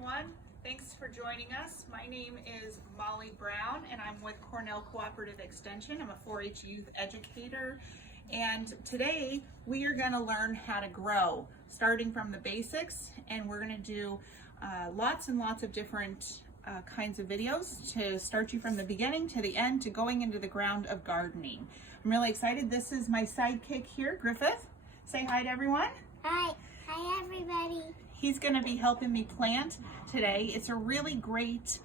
everyone. Thanks for joining us. My name is Molly Brown and I'm with Cornell Cooperative Extension. I'm a 4-H youth educator, and today we are going to learn how to grow, starting from the basics, and we're going to do lots and lots of different kinds of videos to start you from the beginning to the end to going into the ground of gardening. I'm really excited. This is my sidekick here, Griffith. Say hi to everyone. Hi. Hi, everybody. He's going to be helping me plant today. It's a really great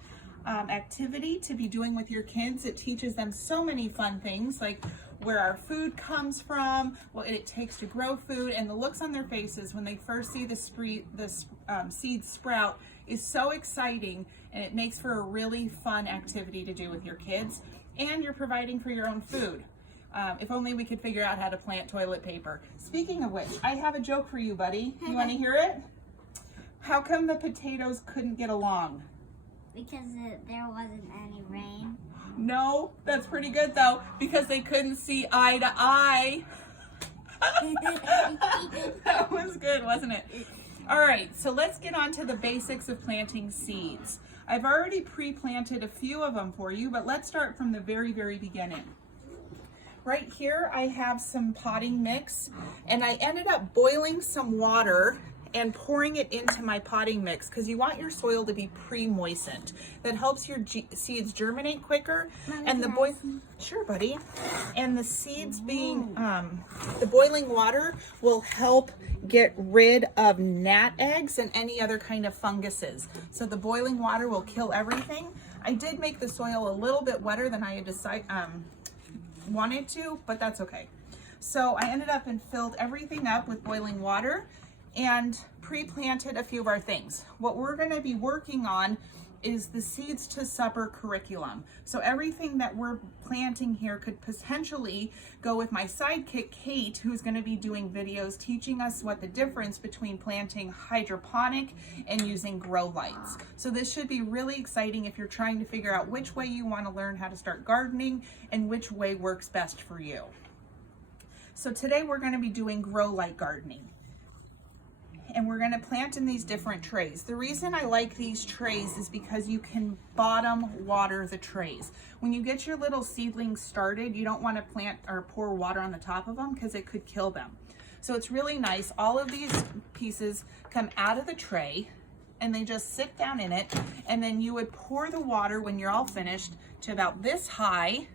activity to be doing with your kids. It teaches them so many fun things, like where our food comes from, what it takes to grow food, and the looks on their faces when they first see the seeds sprout is so exciting, and it makes for a really fun activity to do with your kids. And you're providing for your own food. If only we could figure out how to plant toilet paper. Speaking of which, I have a joke for you, buddy. You want to hear it? How come the potatoes couldn't get along? Because there wasn't any rain. No, that's pretty good though, because they couldn't see eye to eye. That was good, wasn't it? All right, so let's get on to the basics of planting seeds. I've already pre-planted a few of them for you, but let's start from the very, very beginning. Right here, I have some potting mix, and I ended up boiling some water and pouring it into my potting mix because you want your soil to be pre-moistened. That helps your seeds germinate quicker. And the sure, buddy. And the seeds being the boiling water will help get rid of gnat eggs and any other kind of funguses. So the boiling water will kill everything. I did make the soil a little bit wetter than I had wanted to, but that's okay. So I ended up and filled everything up with boiling water and pre-planted a few of our things. What we're going to be working on is the Seeds to Supper curriculum. So everything that we're planting here could potentially go with my sidekick, Kate, who's going to be doing videos teaching us what the difference between planting hydroponic and using grow lights. So this should be really exciting if you're trying to figure out which way you want to learn how to start gardening and which way works best for you. So today we're going to be doing grow light gardening. And we're going to plant in these different trays. The reason I like these trays is because you can bottom water the trays. When you get your little seedlings started, you don't want to plant or pour water on the top of them because it could kill them. So it's really nice. All of these pieces come out of the tray and they just sit down in it, and then you would pour the water when you're all finished to about this high,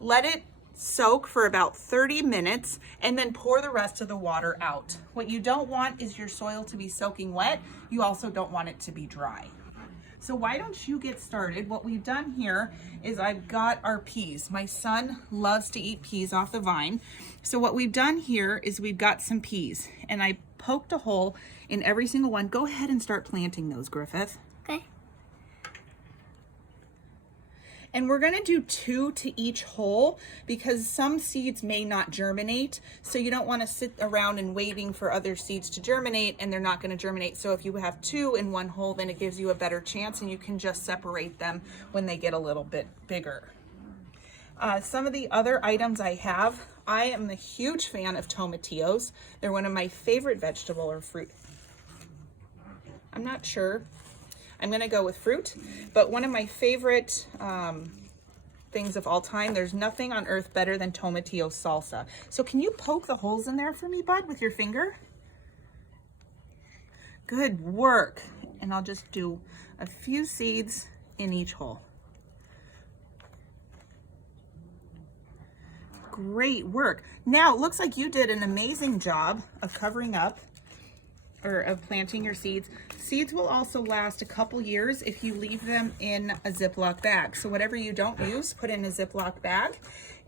let it soak for about 30 minutes, and then pour the rest of the water out. What you don't want is your soil to be soaking wet. You also don't want it to be dry. So why don't you get started? What we've done here is I've got our peas. My son loves to eat peas off the vine. So what we've done here is we've got some peas, and I poked a hole in every single one. Go ahead and start planting those, Griffith. Okay. And we're going to do 2 to each hole because some seeds may not germinate. So you don't want to sit around and waiting for other seeds to germinate and they're not going to germinate. So if you have 2 in one hole, then it gives you a better chance and you can just separate them when they get a little bit bigger. Some of the other items I have, I am a huge fan of tomatillos. They're one of my favorite vegetable or fruit. I'm not sure. I'm going to go with fruit, but one of my favorite things of all time, there's nothing on earth better than tomatillo salsa. So can you poke the holes in there for me, bud, with your finger? Good work. And I'll just do a few seeds in each hole. Great work. Now it looks like you did an amazing job of covering up or of planting your seeds. Seeds will also last a couple years if you leave them in a Ziploc bag. So whatever you don't use, put in a Ziploc bag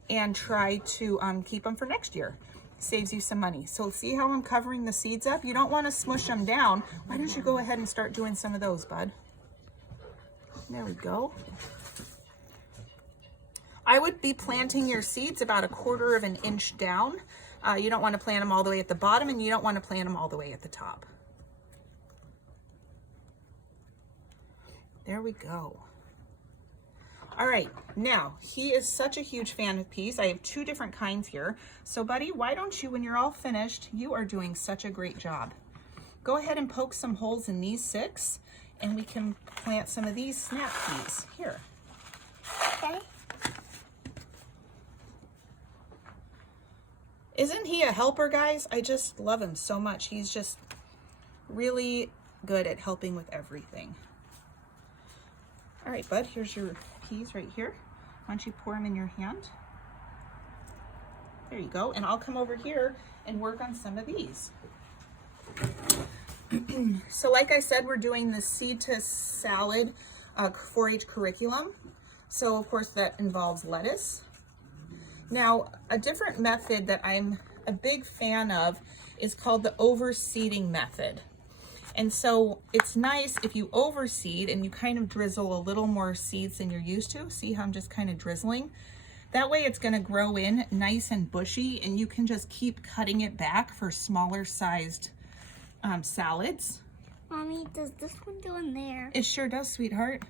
and try to keep them for next year. Saves you some money. So see how I'm covering the seeds up? You don't want to smush them down. Why don't you go ahead and start doing some of those, bud? There we go. I would be planting your seeds about 1/4 of an inch down. You don't want to plant them all the way at the bottom, and you don't want to plant them all the way at the top. There we go. All right, now he is such a huge fan of peas. I have 2 different kinds here. So buddy, why don't you, when you're all finished, you are doing such a great job. Go ahead and poke some holes in these 6 and we can plant some of these snap peas. Here. Okay. Isn't he a helper, guys? I just love him so much. He's just really good at helping with everything. All right, bud, here's your peas right here. Why don't you pour them in your hand? There you go. And I'll come over here and work on some of these. So like I said, we're doing the seed to salad 4-H curriculum. So of course that involves lettuce. Now, a different method that I'm a big fan of is called the overseeding method. And so it's nice if you overseed and you kind of drizzle a little more seeds than you're used to. See how I'm just kind of drizzling? That way it's going to grow in nice and bushy, and you can just keep cutting it back for smaller sized salads. Mommy, does this one go in there? It sure does, sweetheart.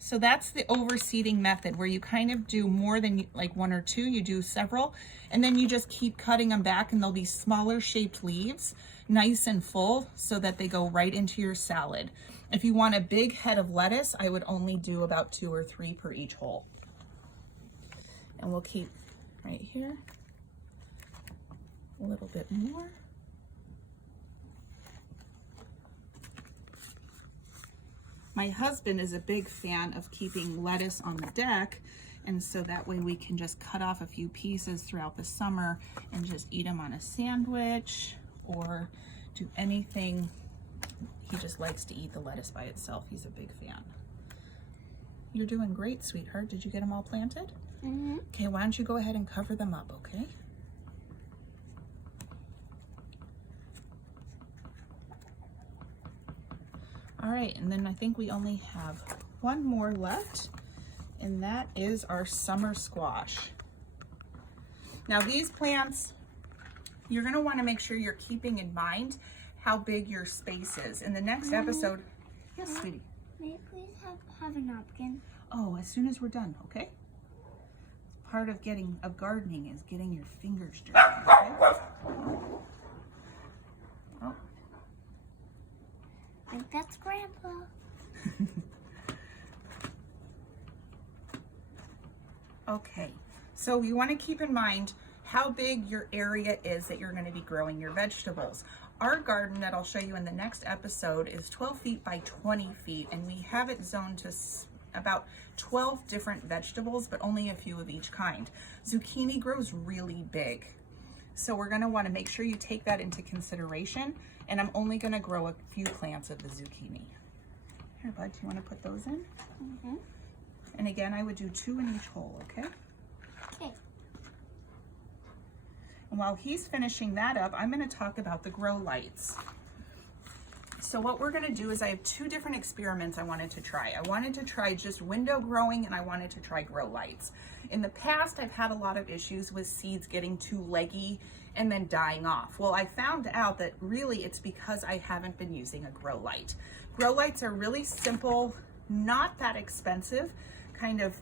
So that's the overseeding method, where you kind of do more than like 1 or 2, you do several, and then you just keep cutting them back, and they'll be smaller shaped leaves, nice and full, so that they go right into your salad. If you want a big head of lettuce, I would only do about 2 or 3 per each hole. And we'll keep right here, a little bit more. My husband is a big fan of keeping lettuce on the deck, and so that way we can just cut off a few pieces throughout the summer and just eat them on a sandwich or do anything. He just likes to eat the lettuce by itself. He's a big fan. You're doing great, sweetheart. Did you get them all planted? Mm-hmm. Okay, why don't you go ahead and cover them up, okay? All right, and then I think we only have one more left, and that is our summer squash. Now these plants, you're gonna wanna make sure you're keeping in mind how big your space is. In the next episode, yes, sweetie. May I please have a napkin? Oh, as soon as we're done, okay? Part of gardening is getting your fingers dirty, okay? Oh. Like, that's Grandpa. Okay, so you want to keep in mind how big your area is that you're going to be growing your vegetables. Our garden that I'll show you in the next episode is 12 feet by 20 feet, and we have it zoned to about 12 different vegetables, but only a few of each kind. Zucchini grows really big, so we're going to want to make sure you take that into consideration, and I'm only going to grow a few plants of the zucchini. Here, bud, do you want to put those in? Mm-hmm. And again, I would do 2 in each hole, okay? Okay. And while he's finishing that up, I'm going to talk about the grow lights. So what we're going to do is I have 2 different experiments I wanted to try. I wanted to try just window growing, and I wanted to try grow lights. In the past, I've had a lot of issues with seeds getting too leggy and then dying off. Well, I found out that really it's because I haven't been using a grow light. Grow lights are really simple, not that expensive kind of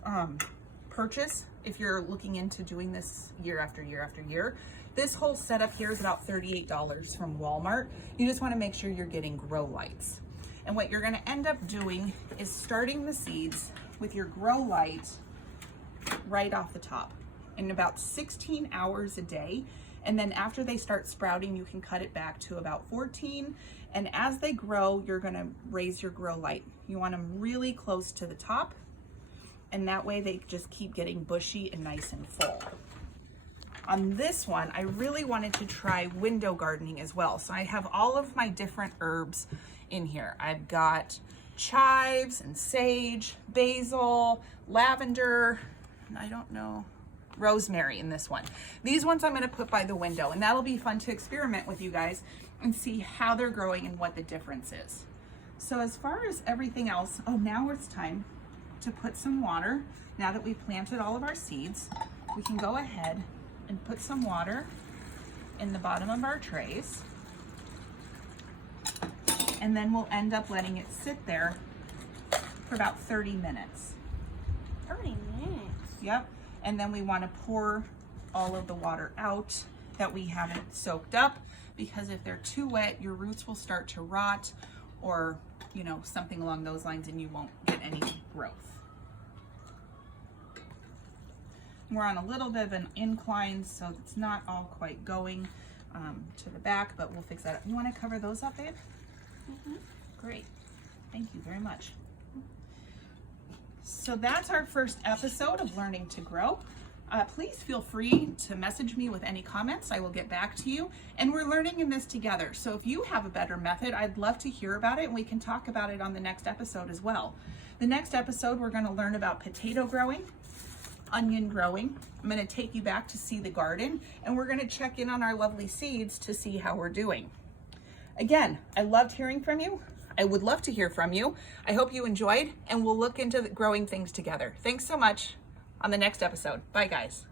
purchase if you're looking into doing this year after year after year. This whole setup here is about $38 from Walmart. You just want to make sure you're getting grow lights. And what you're going to end up doing is starting the seeds with your grow light right off the top in about 16 hours a day. And then after they start sprouting, you can cut it back to about 14. And as they grow, you're going to raise your grow light. You want them really close to the top, and that way they just keep getting bushy and nice and full. On this one, I really wanted to try window gardening as well. So I have all of my different herbs in here. I've got chives and sage, basil, lavender, and I don't know, rosemary in this one. These ones I'm going to put by the window, and that'll be fun to experiment with you guys and see how they're growing and what the difference is. So as far as everything else, oh, now it's time to put some water. Now that we've planted all of our seeds, we can go ahead and put some water in the bottom of our trays, and then we'll end up letting it sit there for about 30 minutes. 30 minutes? Yep. And then we want to pour all of the water out that we haven't soaked up, because if they're too wet, your roots will start to rot, or, you know, something along those lines, and you won't get any growth. We're on a little bit of an incline, so it's not all quite going to the back, but we'll fix that up. You want to cover those up, babe? Mm-hmm. Great. Thank you very much. So that's our first episode of Learning to Grow. Please feel free to message me with any comments. I will get back to you. And we're learning in this together. So if you have a better method, I'd love to hear about it, and we can talk about it on the next episode as well. The next episode, we're going to learn about potato growing, onion growing. I'm going to take you back to see the garden, and we're going to check in on our lovely seeds to see how we're doing. Again, I loved hearing from you. I would love to hear from you. I hope you enjoyed, and we'll look into growing things together. Thanks so much. On the next episode. Bye, guys.